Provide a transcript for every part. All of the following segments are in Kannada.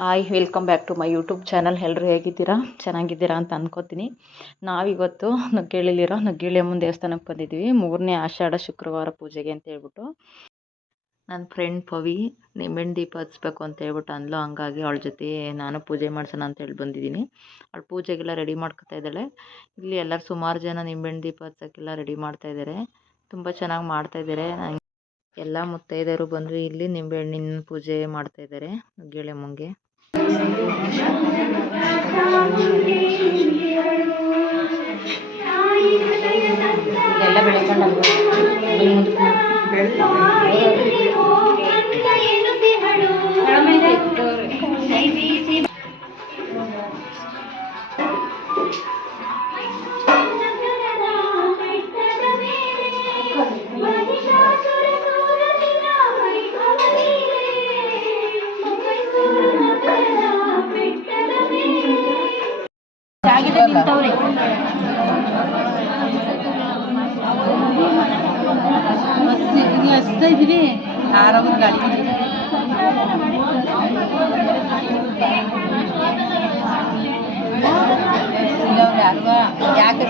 Hi, welcome back to my YouTube channel. ಎಲ್ಲರೂ ಹೇಗಿದ್ದೀರಾ? ಚೆನ್ನಾಗಿದ್ದೀರಾ ಅಂತ ಅಂದ್ಕೋತೀನಿ. ನಾವಿವತ್ತು ನುಗ್ಗೇಳಿಲಿರೋ ನುಗ್ಗೇಳಿಯಮ್ಮನ ದೇವಸ್ಥಾನಕ್ಕೆ ಬಂದಿದ್ದೀವಿ. 3ನೇ ಆಷಾಢ ಶುಕ್ರವಾರ ಪೂಜೆಗೆ ಅಂತ ಹೇಳ್ಬಿಟ್ಟು. ನನ್ನ ಫ್ರೆಂಡ್ ಪವಿ ನಿಂಬೆಹಣ್ಣು ದೀಪ ಹಚ್ಬೇಕು ಅಂತ ಹೇಳ್ಬಿಟ್ಟು ಅಂದ್ಲು. ಹಂಗಾಗಿ ಅವಳ ಜೊತೆ ನಾನು ಪೂಜೆ ಮಾಡ್ಸೋಣ ಅಂತ ಹೇಳಿ ಬಂದಿದ್ದೀನಿ. ಅವಳು ಪೂಜೆಗೆಲ್ಲ ರೆಡಿ ಮಾಡ್ಕೊತಾ ಇದ್ದಾಳೆ. ಇಲ್ಲಿ ಎಲ್ಲರೂ ಸುಮಾರು ಜನ ನಿಂಬೆಹಣ್ಣು ದೀಪ ಹಚ್ಚೋಕ್ಕೆಲ್ಲ ರೆಡಿ ಮಾಡ್ತಾ ಇದ್ದಾರೆ. ತುಂಬ ಚೆನ್ನಾಗಿ ಮಾಡ್ತಾ ಇದ್ದಾರೆ. ಎಲ್ಲ ಮುತ್ತೈದೆಯರು ಬಂದು ಇಲ್ಲಿ ನಿಂಬೆಹಣ್ಣಿನ ಪೂಜೆ ಮಾಡ್ತಾ ಇದ್ದಾರೆ ನುಗ್ಗೇಳಿಯಮ್ಮಂಗೆ. ಎಲ್ಲ ಬೆಳಕೊಂಡು ಹಚ್ತಾ ಇದ್ದೀವಿ. ಆರಾಮ ಗಾಡಿ ಯಾರು ಯಾಕೆ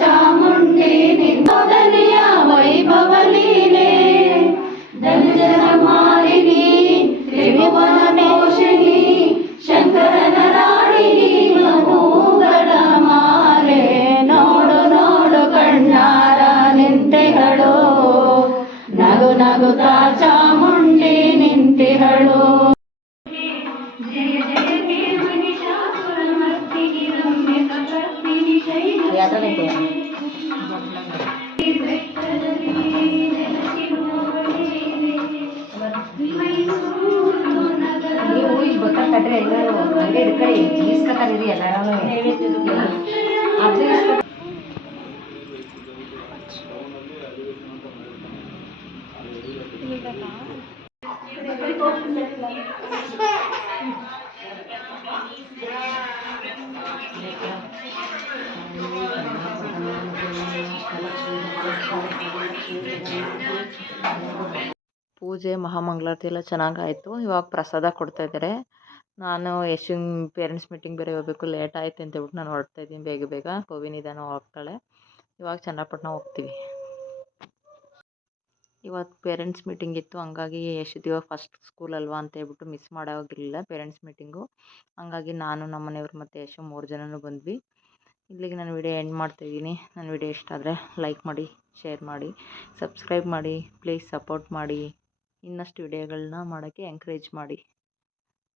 ಚಾಮುಂಡಿ ನಿನ್ನೊದನೆಯ ವೈಭವ ಲೀಲೆ ದಂಜನ ಮಾರಿಣಿ ತ್ರಿಭುವನ ಮೋಷಿಣಿ ಶಂಕರನ ರಾಣಿನಿ ನಮೂಗಳ ಮಾಲೆ ನೋಡು ನೋಡು ಕಣ್ಣಾರ ನಿಂತಿಹಳು ನಗು ನಗುತ್ತಾ ಚಾಮುಂಡಿ ನಿಂತಿಹಳು. ನೀವು ಈಗ ಗೊತ್ತಾಗ್ತಡ್ರೆ ಎಲ್ಲರೂ ಹಂಗೆ ಹಿಡ್ಕಳಿ ಈಸ್ಕೊತಾರಿರಿ ಎಲ್ಲರೂ ಪೂಜೆ ಮಹಾಮಂಗಳಾರತಿ ಎಲ್ಲ ಚೆನ್ನಾಗಾಯಿತು. ಇವಾಗ ಪ್ರಸಾದ ಕೊಡ್ತಾ ಇದ್ದಾರೆ. ನಾನು ಯಶನ್ ಪೇರೆಂಟ್ಸ್ ಮೀಟಿಂಗ್ ಬೇರೆ ಹೋಗಬೇಕು, ಲೇಟ್ ಆಯ್ತು ಅಂತ ಹೇಳ್ಬಿಟ್ಟು ನಾನು ಹೊರಡ್ತಾ ಇದ್ದೀನಿ ಬೇಗ ಬೇಗ. ಪವಿನಿದಾನ ಹೋಗ್ತಾಳೆ. ಇವಾಗ ಚನ್ನಪಟ್ಟಣ ಹೋಗ್ತೀವಿ. ಇವತ್ತು ಪೇರೆಂಟ್ಸ್ ಮೀಟಿಂಗ್ ಇತ್ತು, ಹಂಗಾಗಿ ಯಶುದಿವ ಫಸ್ಟ್ ಸ್ಕೂಲ್ ಅಲ್ವಾ ಅಂತ ಹೇಳ್ಬಿಟ್ಟು ಮಿಸ್ ಮಾಡೋಗಿರಲಿಲ್ಲ ಪೇರೆಂಟ್ಸ್ ಮೀಟಿಂಗು. ಹಂಗಾಗಿ ನಾನು ನಮ್ಮ ಮನೆಯವ್ರು ಮತ್ತು ಯಶು 3 ಜನನೂ ಬಂದ್ವಿ. ಇಲ್ಲಿಗೆ ನಾನು ವಿಡಿಯೋ ಎಂಡ್ ಮಾಡ್ತಾಯಿದ್ದೀನಿ. ನನ್ನ ವಿಡಿಯೋ ಇಷ್ಟ ಆದರೆ ಲೈಕ್ ಮಾಡಿ, ಶೇರ್ ಮಾಡಿ, ಸಬ್ಸ್ಕ್ರೈಬ್ ಮಾಡಿ, ಪ್ಲೀಸ್ ಸಪೋರ್ಟ್ ಮಾಡಿ. ಇನ್ನಷ್ಟು ವಿಡಿಯೋಗಳನ್ನ ಮಾಡೋಕ್ಕೆ ಎಂಕರೇಜ್ ಮಾಡಿ.